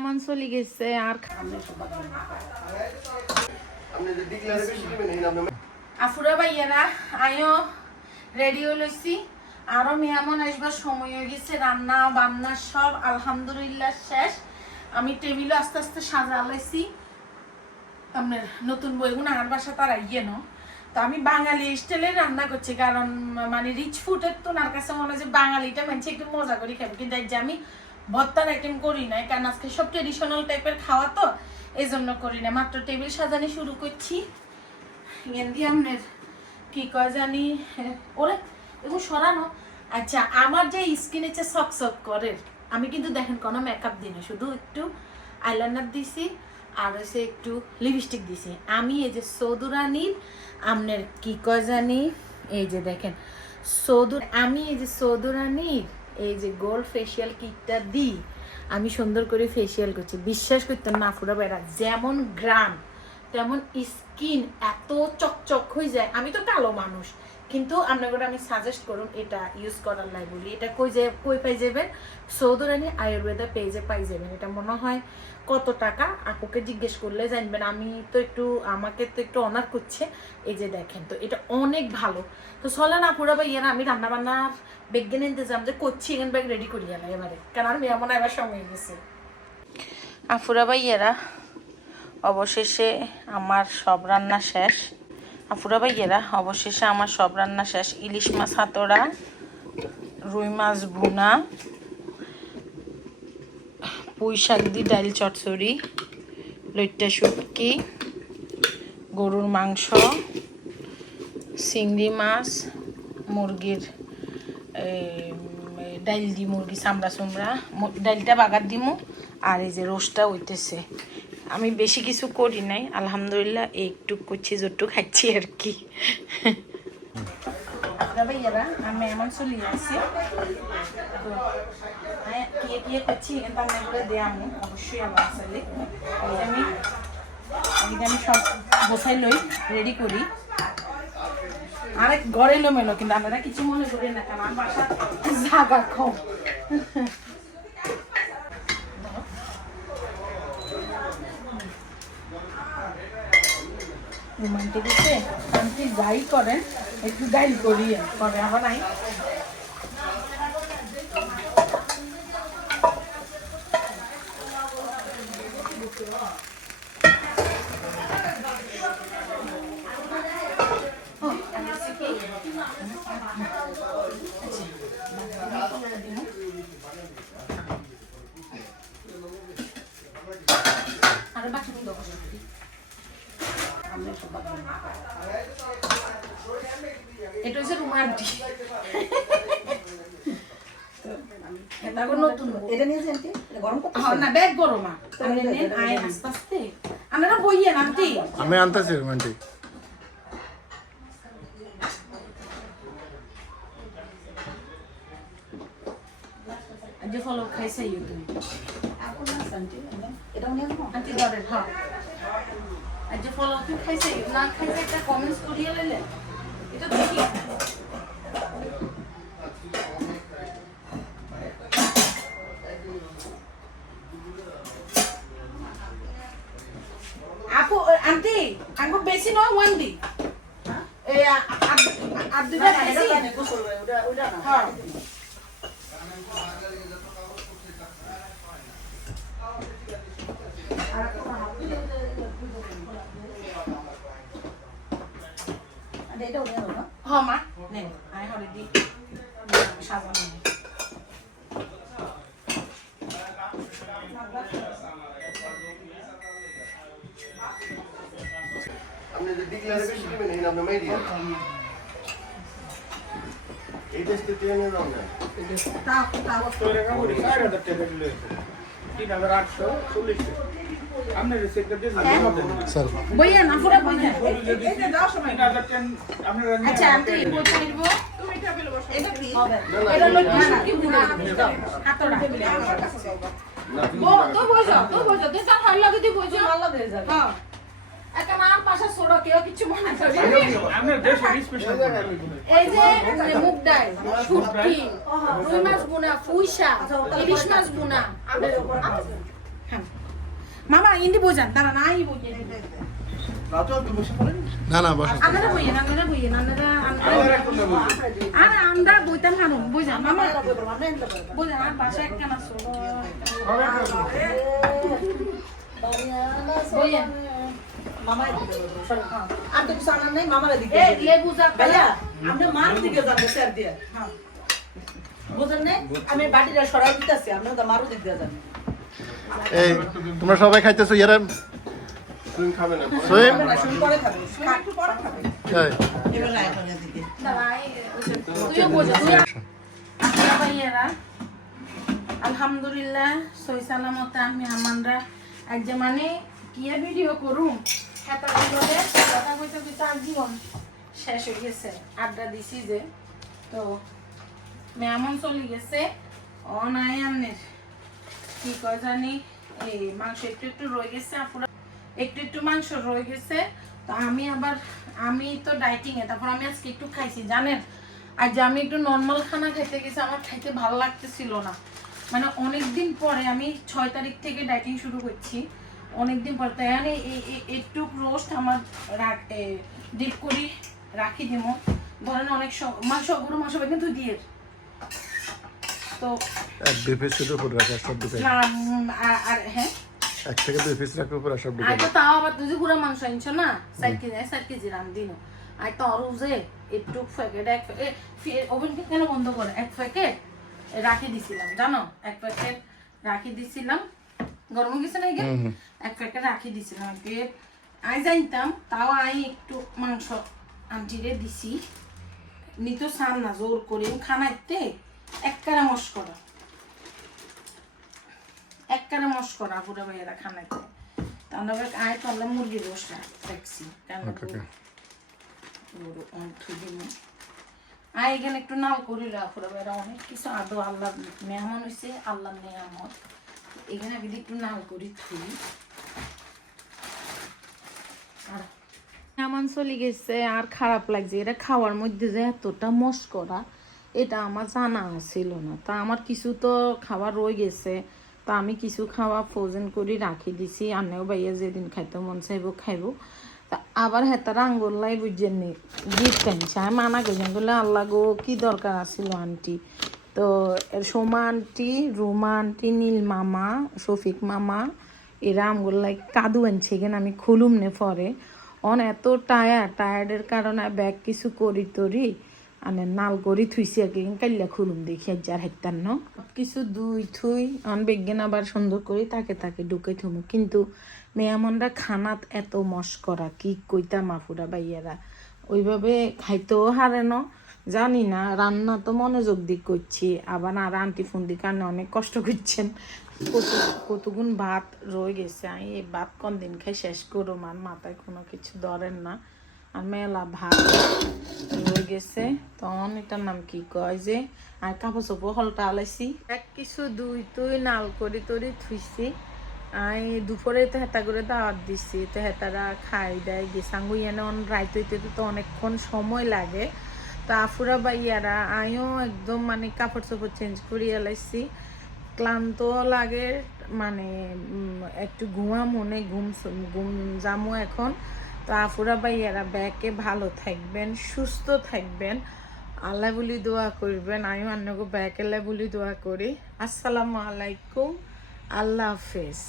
মেহমান চলে গেছে আর আফুরা ভাইয়ারা আয়ো রেডি হইছি আরো মেহমান আসবার সময় হয়ে গেছে রান্না বান্না সব আলহামদুলিল্লাহ শেষ আমি টেবিল আস্তে আস্তে সাজালাইছি আপনার নতুন বইগুলো আর বাসা তার আইয়ে ন তো আমি বাঙালি স্টাইলে রান্না করছি কারণ মানে রিচ ফুডের তো ওনার কাছে মনে হয় যে বাঙালিটা মানছে একটু মজা করে খাবে কিন্তু যে আমি ভর্তার আইটেম করি না কারণ আজকে সব ট্রেডিশনাল টাইপের খাওয়া তো এই জন্য করি না মাত্র টেবিল সাজানি শুরু করছি এন্দি আপনার কি কয় জানি ওরে এগুলো সরানো আচ্ছা আমার যে স্কিন হচ্ছে সক করে আমি কিন্তু দেখেন কোনো মেকআপ দিই না শুধু একটু আইলাইনার দিছি আর হচ্ছে একটু লিপস্টিক দিছি আমি এই যে সৌদুরানির আপনার কি কয় জানি এই যে দেখেন আমি এই যে সৌদুরানির এই যে গোল্ড ফেসিয়াল কিটটা দিই আমি সুন্দর করে ফেসিয়াল করছি বিশ্বাস করতেন না ফুরা বেড়া যেমন গ্রাম তেমন স্কিন এত চকচক হয়ে যায় আমি তো কালো মানুষ কিন্তু আপনাকে আমি সাজেস্ট করুন এটা ইউজ করার লাই বলি এটা কই পাই যাবেন সৌদুরানি আয়ুর্বেদা পেজে পাই যাবেন এটা মনে হয় কত টাকা আপুকে জিজ্ঞেস করলে জানবেন আমি তো একটু আমাকে তো একটু অনার করছে এই যে দেখেন তো এটা অনেক ভালো তো চলেন আপুরা বা ইয়ারা আমি রান্না বান্নার বিজ্ঞান ইন্তজাম যে করছি এখান ব্যাগ রেডি করি গেলাম এবারে কারণ আর মেয়ে মনে এবার সময় গেছে আপুরা বা ইয়ারা অবশেষে আমার সব রান্না শেষ আপুরা ভাইয়েরা অবশেষে আমার সব রান্না শেষ ইলিশ মাছ হাতড়া রুই মাছ ভুনা পুঁই শাক দি ডাইল চচ্চড়ি লইট্টা শুটকি গরুর মাংস চিংড়ি মাছ মুরগির ডাইল দি মুরগি চামড়া চুমড়া ডাইলটা বাগার দিমু আর এই যে রোস্টটা হইতেছে আমি বেশি কিছু করি নাই আলহামদুলিল্লাহ একটু করছি যতটুকু খাচ্ছি আর কি ভাইয়ারা আমি এমন চলে আসছি তো করছি এখানে আমি করে দেয়ামু অবশ্যই আমার আসলে আমি সব বসাই লই রেডি করি আরেক ঘরে এলো মেলো কিন্তু আপনারা কিছু মনে করি না কারণ আমার বাসা জায়গা কম রোমান্টিক হচ্ছে আপনি যাই করেন একটু ডাইল করিয়ে করে আবার নাই আর বাকি এটা হচ্ছে রোমান্টিক নতুন এটা নিয়ে গরম না ব্যাগ গরম আস্তে আস্তে আপনারা বইয়েন আনটি আমি আনতেছি রোমান্টিক যে ফলো খাইছে তুমি আন্টি ধরেন হ্যাঁ আর যে ফলো কি খাইছে না খাইছে একটা কমেন্টস করিয়ে লইলেন এটা দেখি আপু আন্টি আঙ্গো বেশি নয় ওয়ান দি এই আর দুটা খাইছি ওটা না হ্যাঁ হ্যাঁ মা নেন আই অলরেডি সাজানো আপনি যে ডিক্লারেশন দিবেন এই নামে মাই দিয়া এই টেস্টে দিয়ে নিয়ে যাও না তাও তো রেখা বলি 4000 টাকা দিলে 3840 আপনি রিসিপ্ট দিয়ে স্যার বইয়া না পুরো বইয়া এটা দাও সময় 3010 আপনি আচ্ছা আমি বলতে দিব তুমি টেবিল বসো এটা কি এটা লইতে কি বুনা হাতড়া তো বসো তুই তার হাল লাগে তুই বসো ভালো হয়ে যাবে হ্যাঁ একটা নাম পাশে ছোড়ো কেউ কিছু মনে করে আপনি দেশে স্পেশাল এই যে মুগ ডাল শুটকি রুই মাছ বুনা পুঁই শাক ইলিশ মাছ বুনা খান মামা ইন্দি বোঝান দাঁড়ান আই বোঝেন রাজু একটু বসে পড়েন। না না বসো আপনারা বইয়েন আর আমরা বইতাম হানুন বুঝান মামা বুঝান আর বাসা একটা না ছোট বইয়েন মামাই দিকে সরো আর তো কিছু আনার নাই মামারা দিকে এ লেবু যা ভাইয়া আমরা মার দিকে যাবো স্যার দিয়ে হ্যাঁ বুঝেন না আমি বাটিটা সরাই দিতেছি আমরা তো মারও দিকে যাবেন এই তোমরা সবাই খাইতেছো ইয়ারা তুমি খাবে না সোহেব শুরু করে খাবে একটু পরে খাবে এই এবার রায় করে দিকে দাঁড়াই তুইও বোঝা তুই ভাইয়েরা আলহামদুলিল্লাহ সই সালামতে আমি আমানরা আজ যে মানে কিয়া ভিডিও করুম হেতা বলে কথা কইতে কইতে আর জীবন শেষ হয়ে গেছে আড্ডা দিছি যে তো মেমন চলে গেছে অনায়ানের কি কয় জানি এই মাংস একটু একটু রয়ে গেছে আপুরা একটু একটু মাংস রয়ে গেছে তো আমি তো ডাইটিং এ তারপর আমি আজকে একটু খাইছি জানেন আর যে আমি একটু নর্মাল খানা খেতে গেছি আমার খাইতে ভালো লাগতেছিল না মানে অনেকদিন পরে আমি 6 তারিখ থেকে ডাইটিং শুরু করছি অনেকদিন পর তাই আমি একটু রোস্ট আমার ডিপ করি রাখি দিব ধরেন অনেক মাংস গরু মাংস কিন্তু দিয়ে তো এক দুই পিস শুধু উপর রাখা সব ঢুকে না আর হ্যাঁ 1 থেকে 2 পিস রাখা উপর সব ঢুকে আই তো তাও আবার তুই যে পুরো মাংস আনছো না 4 কেজি রান্দিনো আই তো আরো যে একটু প্যাকেট ওভেন কেন বন্ধ করে এক প্যাকেট রাখি দিছিলাম জানো এক প্যাকেট রাখি দিছিলাম গরম গেছে না গিয়ে এক প্যাকেট রাখি দিছিলাম আই জানতাম তাও আই একটু মাংস আন্টিরে দিছি নিতো সান না জোর করে খানাইতে এককারে মস্করা পুরো ভাইয়েরা খানাইতে তাহলে আয় তাহলে মুরগি বসা দেখছি কেন আয় এখানে একটু নাল করিল পুরো ভাইয়েরা অনেক কিছু আদৌ আল্লাহ মেহমান হয়েছে আল্লাহ নেয়ামত এখানে যদি একটু নাল করি থুই আর মেহমান চলে গেছে আর খারাপ লাগছে এটা খাওয়ার মধ্যে যে এতটা মস্করা এটা আমার জানা ছিল না তা আমার কিছু তো খাবার রয়ে গেছে তা আমি কিছু খাওয়া ফ্রোজেন করে রাখি দিছি আমিও ভাইয়া যেদিন খাইতে মন চাইব খাইব তা আবার হেতারা আঙ্গুল্লাই বুঝছেন নি গিফট আনছে আমি মানা করছেন বলে আল্লাহ গো কি দরকার আছিল আন্টি তো সোমা আন্টি রুমা আন্টি নীল মামা শফিক মামা এরা আঙ্গুল্লাই কাদু আনছে এখানে আমি খুলুম নে পরে এত টায়ার্ডের কারণে ব্যাগ কিছু করি তরি আনে নাল করি থুইছি আর কি কাইলা খুলুম দেখি যার হেতার ন কিছু দুই থুই বিজ্ঞান আবার সুন্দর করে তাকে ঢুকে থুমু কিন্তু মেয়ামনরা খানাত এত মস্করা কি কইতা মাফুরা বাইয়ারা ওইভাবে খাইতেও হারে ন জানি না রান্না তো মনোযোগ দিক করছি আবার আর আন্টি ফুন্দি কারণে অনেক কষ্ট করছেন কতগুণ ভাত রয়ে গেছে আমি এই ভাত কোন দিন খাই শেষ করো আর মাথায় কোনো কিছু ধরেন না আর মেলা ভাত রয়ে গেছে তখন এটার নাম কি কয় যে আর কাপড় চোপড় হলটা আলাইছি এক কিছু দুই তুই নাল করি তরি থুইছি আমি দুপুরে তো হেতা করে দাওয়াত দিছি তো হেতারা খাই দেয় গেসাঙ্গু এনে রাইত হইতে তো অনেকক্ষণ সময় লাগে তো আফুরা বাইয়ারা আমিও একদম মানে কাপড় চোপড় চেঞ্জ করিয়ে লাইছি ক্লান্ত লাগে মানে একটু ঘুমামনে ঘুম যামো এখন তো আফুরা ভাইয়ারা ব্যাকে ভালো থাকবেন সুস্থ থাকবেন আল্লাহ বলি দোয়া করবেন আমি অন্যকে ব্যাকে বলি দোয়া করি আসসালামু আলাইকুম আল্লাহ হাফেজ।